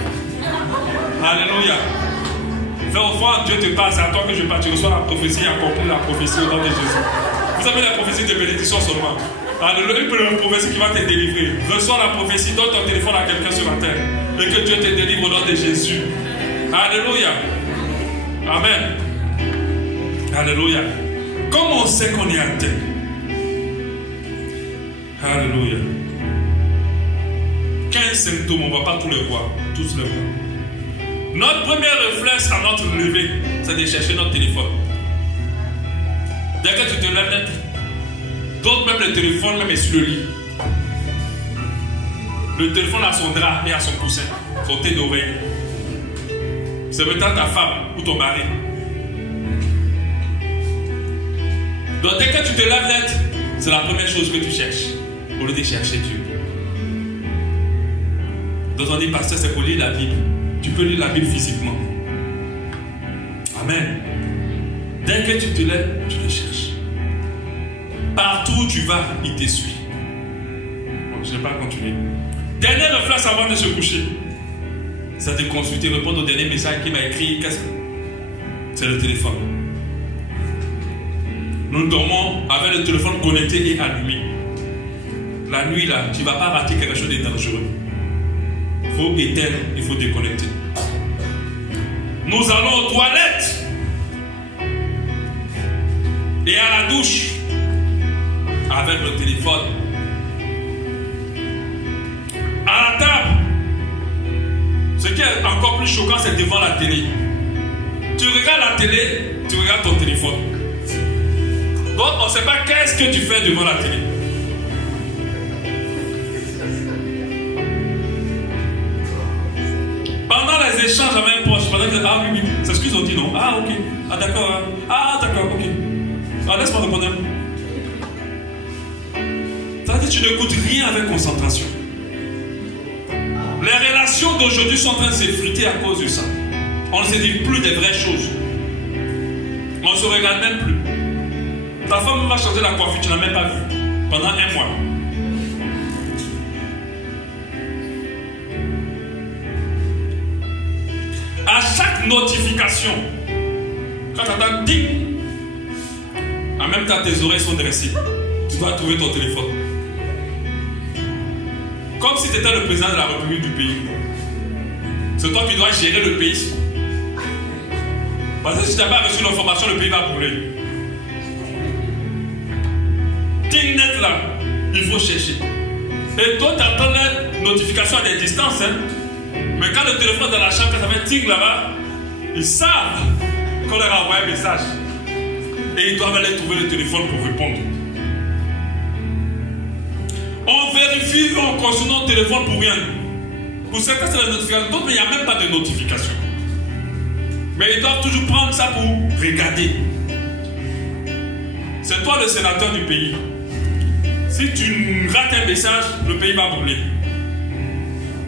Alléluia. Fais offrande, Dieu te parle, c'est à toi que je parle. Tu reçois la prophétie, accomplis la prophétie au nom de Jésus. Vous avez la prophétie de bénédiction seulement. Alléluia. Une prophétie qui va te délivrer. Reçois la prophétie, donne ton téléphone à quelqu'un ce matin. Et que Dieu te délivre au nom de Jésus. Alléluia. Amen. Alléluia. Comment on sait qu'on est atteint? Alléluia. 15 symptômes, on ne va pas tous les voir. Tous les voir. Notre premier réflexe à notre lever, c'est de chercher notre téléphone. Dès que tu te lèves, d'autres même le téléphone même est sur le lit. Le téléphone a son drap et a son coussin, son thé d'oreille. C'est peut-être ta femme ou ton mari. Donc dès que tu te lèves net, c'est la première chose que tu cherches, au lieu de chercher Dieu. Donc on dit, pasteur, c'est pour lire la Bible. Tu peux lire la Bible physiquement. Amen. Dès que tu te lèves, tu le cherches. Partout où tu vas, il te suit. Bon, je ne vais pas continuer. Dernier réflexe avant de se coucher, c'est de consulter, répondre au dernier message qu'il m'a écrit. C'est le téléphone. Nous dormons avec le téléphone connecté et allumé. La nuit, là, tu ne vas pas rater quelque chose de dangereux. Il faut éteindre, il faut déconnecter. Nous allons aux toilettes et à la douche avec le téléphone. À la table, ce qui est encore plus choquant, c'est devant la télé. Tu regardes la télé, tu regardes ton téléphone. Donc on ne sait pas qu'est-ce que tu fais devant la télé. Pendant les échanges à même proche, pendant que ah oui, c'est ce qu'ils ont dit, non? Ah ok, ah d'accord, ah d'accord, ok. Ah, laisse-moi répondre. Ça veut dire que tu n'écoutes rien avec concentration. Les relations d'aujourd'hui sont en train de s'effriter à cause de ça. On ne se dit plus des vraies choses. On ne se regarde même plus. Ta femme va changer la coiffure, tu ne l'as même pas vue pendant un mois. À chaque notification, quand tu entends ding, en même temps tes oreilles sont dressées, tu dois trouver ton téléphone. Comme si tu étais le président de la République du pays. C'est toi qui dois gérer le pays. Parce que si tu n'as pas reçu l'information, le pays va brûler. Ding net là, il faut chercher. Et toi, tu entends les notifications à des distances. Hein? Mais quand le téléphone est dans la chambre, quand ça fait ting là-bas, ils savent qu'on leur a envoyé un message. Et ils doivent aller trouver le téléphone pour répondre. On vérifie, on consulte notre téléphone pour rien. Pour certains, c'est la notification. D'autres, il n'y a même pas de notification. Mais ils doivent toujours prendre ça pour regarder. C'est toi le sénateur du pays. Si tu rates un message, le pays va brûler.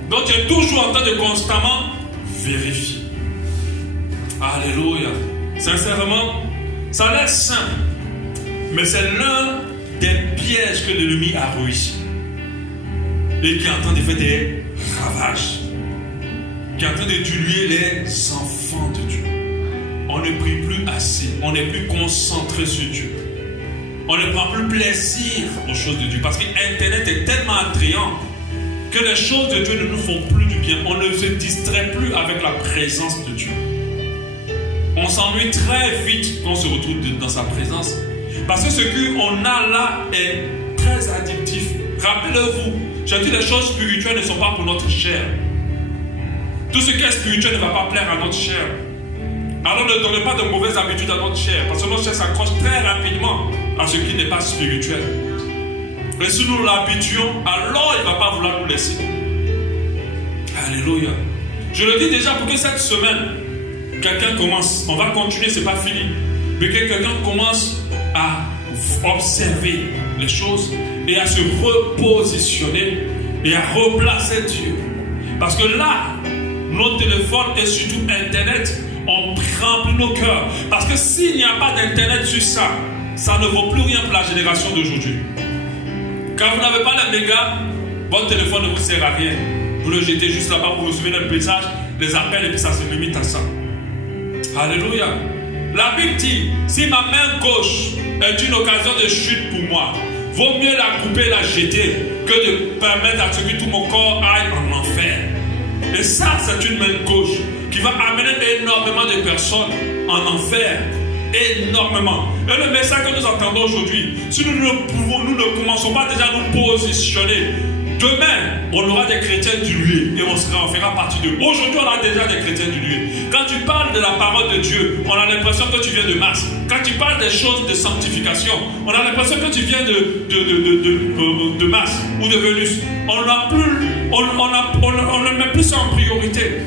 Donc tu es toujours en train de constamment vérifier. Alléluia. Sincèrement, ça a l'air simple. Mais c'est l'un des pièges que l'ennemi a réussi. Et qui est en train de faire des ravages. Qui est en train de diluer les enfants de Dieu. On ne prie plus assez. On n'est plus concentré sur Dieu. On ne prend plus plaisir aux choses de Dieu. Parce que Internet est tellement attrayant que les choses de Dieu ne nous font plus du bien. On ne se distrait plus avec la présence de Dieu. On s'ennuie très vite quand on se retrouve dans sa présence. Parce que ce qu'on a là est très addictif. Rappelez-vous, j'ai dit les choses spirituelles ne sont pas pour notre chair. Tout ce qui est spirituel ne va pas plaire à notre chair. Alors ne donnez pas de mauvaises habitudes à notre chair. Parce que notre chair s'accroche très rapidement à ce qui n'est pas spirituel. Et si nous l'habituons, alors il ne va pas vouloir nous laisser. Alléluia. Je le dis déjà pour que cette semaine, quelqu'un commence, on va continuer, ce n'est pas fini, mais que quelqu'un commence à observer les choses et à se repositionner et à replacer Dieu. Parce que là, notre téléphone et surtout Internet ont rempli nos cœurs. Parce que s'il n'y a pas d'Internet sur ça, ça ne vaut plus rien pour la génération d'aujourd'hui. Quand vous n'avez pas les mégas, votre téléphone ne vous sert à rien. Vous le jetez juste là-bas, vous recevez le message, les appels et puis ça se limite à ça. Alléluia. La Bible dit, si ma main gauche est une occasion de chute pour moi, vaut mieux la couper, la jeter, que de permettre à ce que tout mon corps aille en enfer. Et ça, c'est une main gauche qui va amener énormément de personnes en enfer. Énormément. Et le message que nous entendons aujourd'hui, si nous ne commençons pas déjà à nous positionner, demain, on aura des chrétiens dilués et on fera partie d'eux. Aujourd'hui, on a déjà des chrétiens dilués. Quand tu parles de la parole de Dieu, on a l'impression que tu viens de Mars. Quand tu parles des choses de sanctification, on a l'impression que tu viens de Mars ou de Vénus. On ne met plus ça en priorité.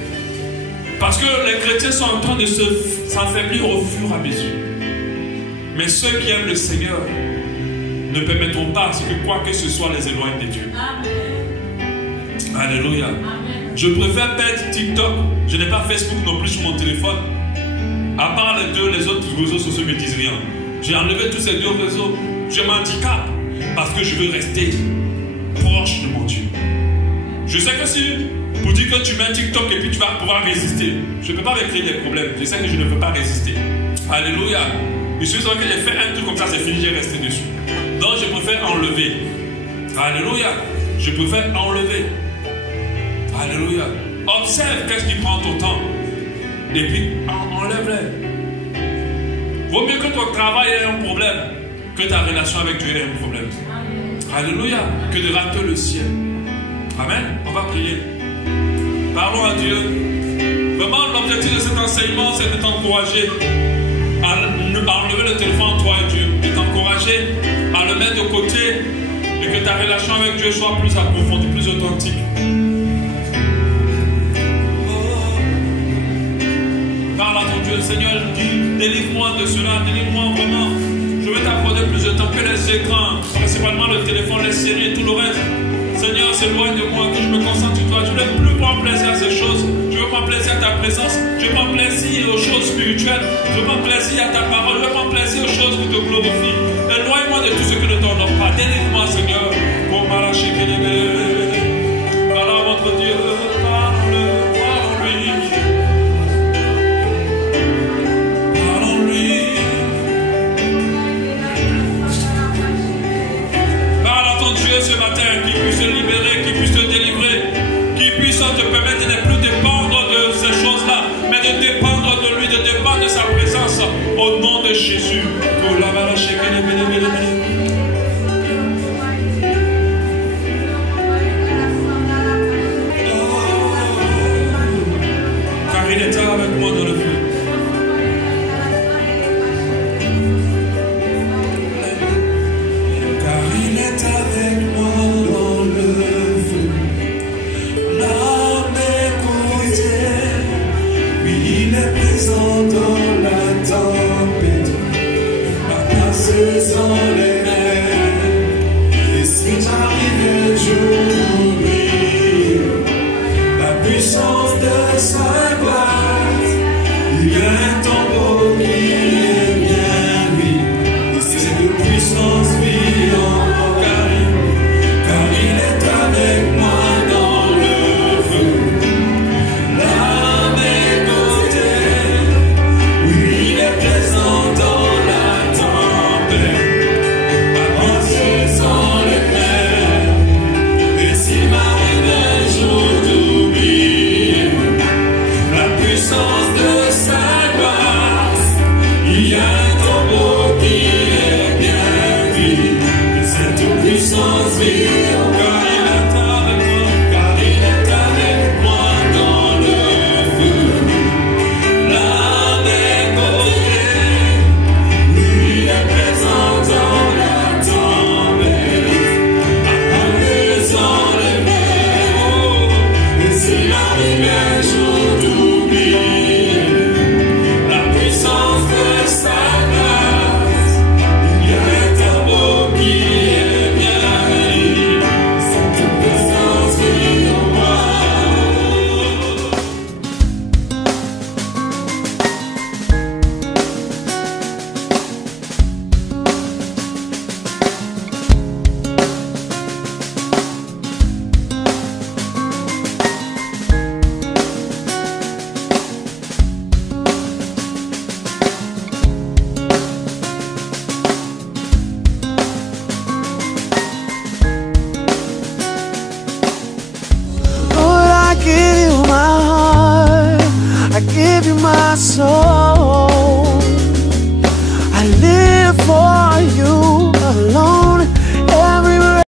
Parce que les chrétiens sont en train de s'affaiblir au fur et à mesure. Mais ceux qui aiment le Seigneur ne permettront pas à ce que quoi que ce soit les éloigne de Dieu. Amen. Alléluia. Amen. Je préfère perdre TikTok. Je n'ai pas Facebook non plus sur mon téléphone. À part les autres réseaux sociaux ne me disent rien. J'ai enlevé tous ces deux réseaux. Je m'handicape parce que je veux rester proche de mon Dieu. Je sais que si pour dire que tu mets TikTok et puis tu vas pouvoir résister, je ne peux pas me créer des problèmes. Je sais que je ne peux pas résister. Alléluia. Il suffit que j'ai fait un truc comme ça, c'est fini, j'ai resté dessus. Donc je préfère enlever. Alléluia. Je préfère enlever. Alléluia. Observe qu'est-ce qui prend ton temps. Et puis enlève-les. Vaut mieux que ton travail ait un problème que ta relation avec Dieu ait un problème. Alléluia. Que de rater le ciel. Amen. On va prier. Parlons à Dieu. Vraiment, l'objectif de cet enseignement, c'est de t'encourager à enlever le téléphone entre toi et Dieu, de t'encourager à le mettre de côté et que ta relation avec Dieu soit plus approfondie, plus authentique. Parle à ton Dieu, Seigneur, dis, délivre-moi de cela, délivre-moi vraiment. Je vais t'accorder plus de temps que les écrans, principalement le téléphone, les séries et tout le reste. Seigneur, s'éloigne de moi, que je me concentre sur toi. Je ne veux plus prendre plaisir à ces choses. Je veux prendre plaisir à ta présence. Je veux prendre plaisir aux choses spirituelles. Je veux prendre plaisir à ta parole. Je veux prendre plaisir aux choses qui te glorifient. Éloigne-moi de tout ce que ne t'honore pas. Délivre-moi, Seigneur. Pour m'arracher que les bébés. Voilà votre Dieu. Parle-lui. Parle-lui. Parle à ton Dieu ce matin, qui puisse te libérer, qui puisse te délivrer, qui puisse te permettre de ne plus dépendre de ces choses-là, mais de dépendre de lui, de dépendre de sa présence, au nom de Jésus. Car il est avec moi dans le feu. Dans la tempête, ma place dans les mers. Et si j'arrive un jour, la puissance de sa gloire, il y a un tombeau qui